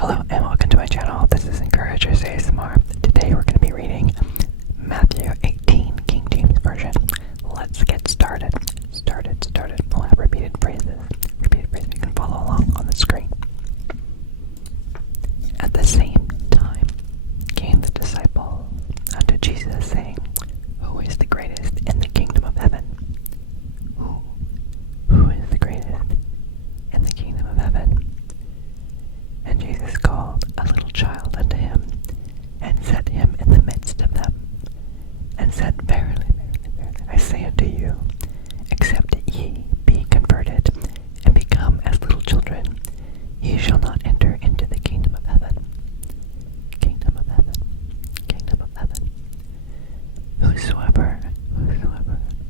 Hello and welcome to my channel. This is Encouragers ASMR. Today we're going to be reading Matthew 18, King James Version. Let's get started. Started. We'll have repeated phrases. You can follow along on the screen. At the same time came the disciples unto Jesus, saying, Who is the greatest in the kingdom of heaven? Who is the greatest in the kingdom of heaven? And Jesus called a little child unto him, and set him in the midst of them, and said, Verily, I say unto you, except ye be converted, and become as little children, ye shall not enter into the kingdom of heaven. Kingdom of heaven. Whosoever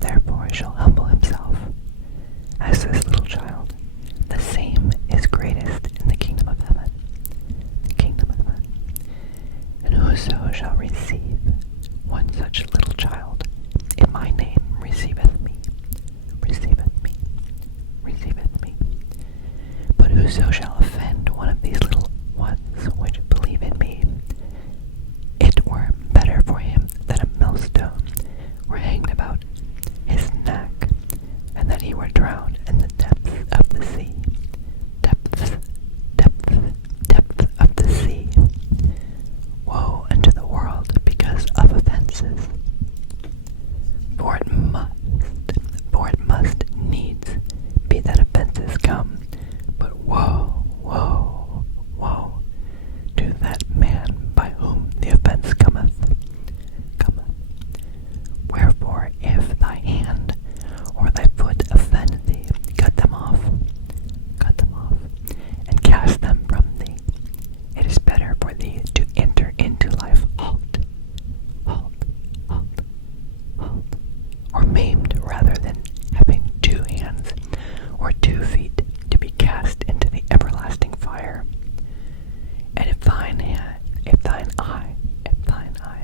therefore shall humble himself as this little child, the same is greatest in the kingdom of heaven. And whoso shall receive one such little child in my name receiveth me. But whoso shall offend one of these little ones which believe in me, it were better for him that a millstone were hanged about his neck, and that he were drowned in the depths of the sea. Depth of the sea. Woe unto the world because of offenses. For it must needs be that offenses come, but woe to that man by whom the offense cometh. Wherefore, if thy hand or thy foot offend thee, cut them off, and cast them from thee. It is better for thee to enter into life or maimed, rather than having 2 hands or 2 feet to be cast into the everlasting fire. And if thine eye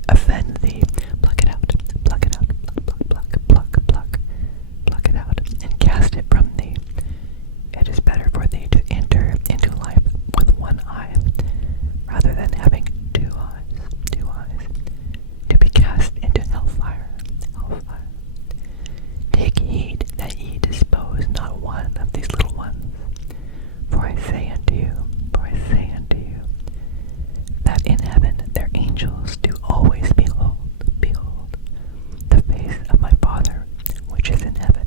offend thee, pluck it out, and cast it from thee. It is better for thee to enter into life with 1 eye, rather than having 2 eyes, to be cast into hellfire. Take heed that ye dispose not one of these little ones. For I say unto you, that in heaven their angels do always behold the face of my Father which is in heaven.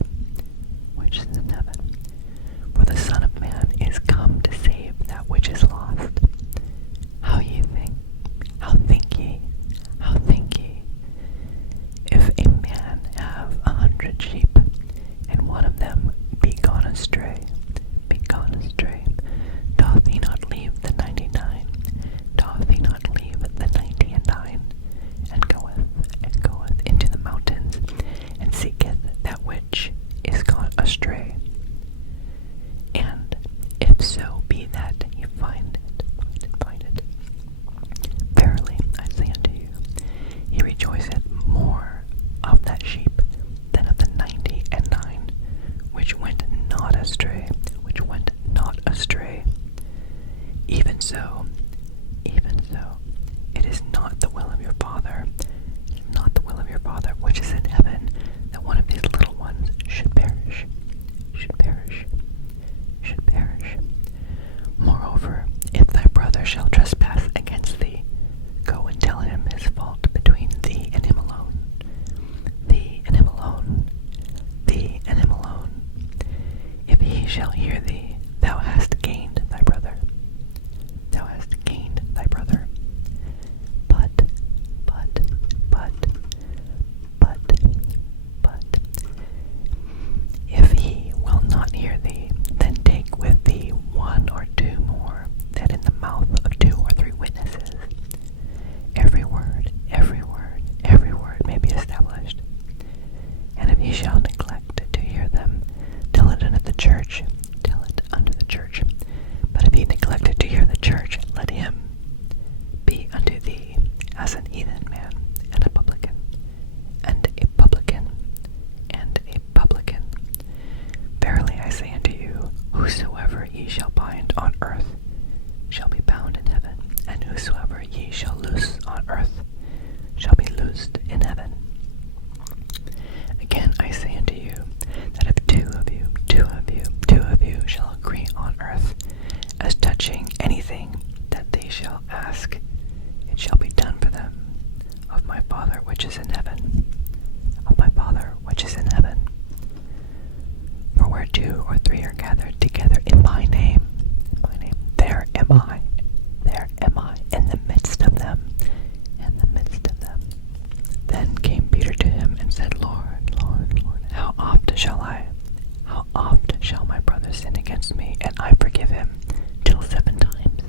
For the Son of Man is come to save that which is lost. How think ye? If a man have 100 sheep, and one of them be gone astray, doth he not leave the 99? Doth he not leave the 90 and 9, and goeth into the mountains, and seeketh that which is gone astray? And if so be that he find it, verily I say unto you, he rejoiceth more of that sheep than of the 90 and 9, which went not astray. Even so, it is not the will of your Father, which is in heaven, that one of these little ones should perish. Moreover, if thy brother shall trespass against thee, go and tell him his fault between thee and him alone. If he shall hear thee, thou hast gained thy brother. But if he will not hear thee, then take with thee 1 or 2 more, that in the mouth of 2 or 3 witnesses every word may be established. And if he shall neglect to hear them, tell it unto the church. But if he neglected to hear the church, let him be unto thee as an heathen man, and a publican. Verily I say unto you, whosoever ye shall bind on earth shall be bound in heaven, and whosoever ye shall loose on earth shall be loosed in heaven. Again I say unto you, that if two of you shall agree on earth as touching anything that they shall ask, it shall be done for them of my Father which is in heaven. Of my Father which is in heaven. For where 2 or 3 are gathered together in my name, there am I in the midst of them. Then came Peter to him and said, Lord, how oft shall my brother sin against me, and I forgive him? Till 7 times.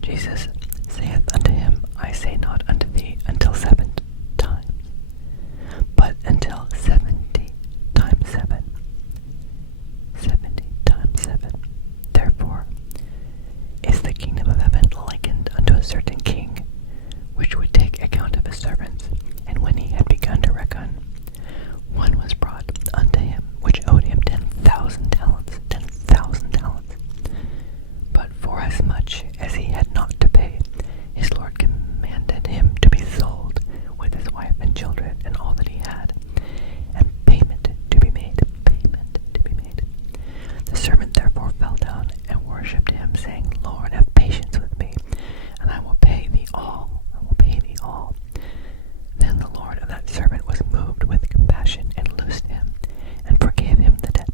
Jesus saith unto him, I say not unto thee until 7 times, but until 70 times 7. 70 times 7. Therefore is the kingdom of heaven likened unto a certain king, which would take account of his servants. And when he had begun to reckon, one was brought unto him, which owed him 10,000 talents. But forasmuch as he had not to pay, his Lord commanded him to be sold, with his wife and children, and all that he had, and payment to be made. The servant therefore fell down and worshipped him, saying, Lord, have patience with me, and I will pay thee all. Then the Lord of that servant was moved with compassion, and loosed him, and forgave him the debt.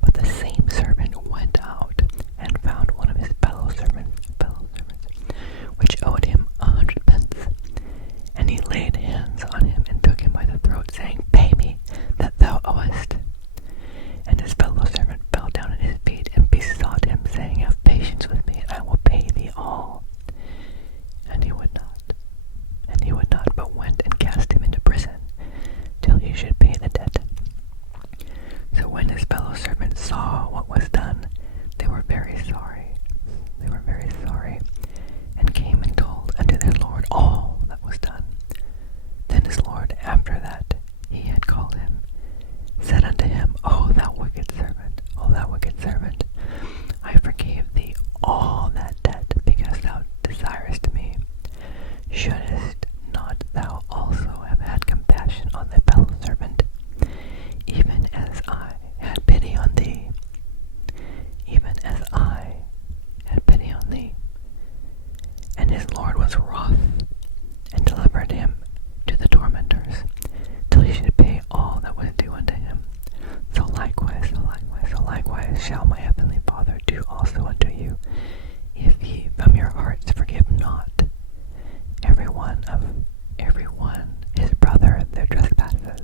But the same servant went out and found one of his fellow servants, which owed him 100 pence. And he laid hands on him and took him by the throat, saying, Pay me that thou owest. And his fellow servant fell down at his feet and besought him, saying, Have patience with me, and I will pay thee all. And he would not, but went and cast him into prison, till he should pay the debt. So when his fellow servants saw what was done, they were very sorry, and came and told unto their Lord all that was done. Then his Lord, after that he had called him, said unto him, O thou wicked servant, I forgave thee all that debt, because thou desirest me. Shouldest not thou also have had compassion on thy fellow servant, even as I had pity on thee? And his Lord was wroth, and delivered him to the tormentors, till he should pay all that was due unto him. So likewise shall my heavenly Father do also unto you, if ye from your hearts forgive not every one his brother their trespasses.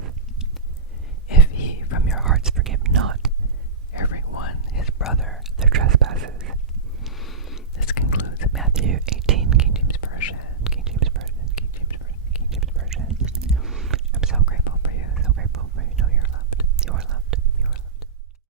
If ye from your hearts forgive not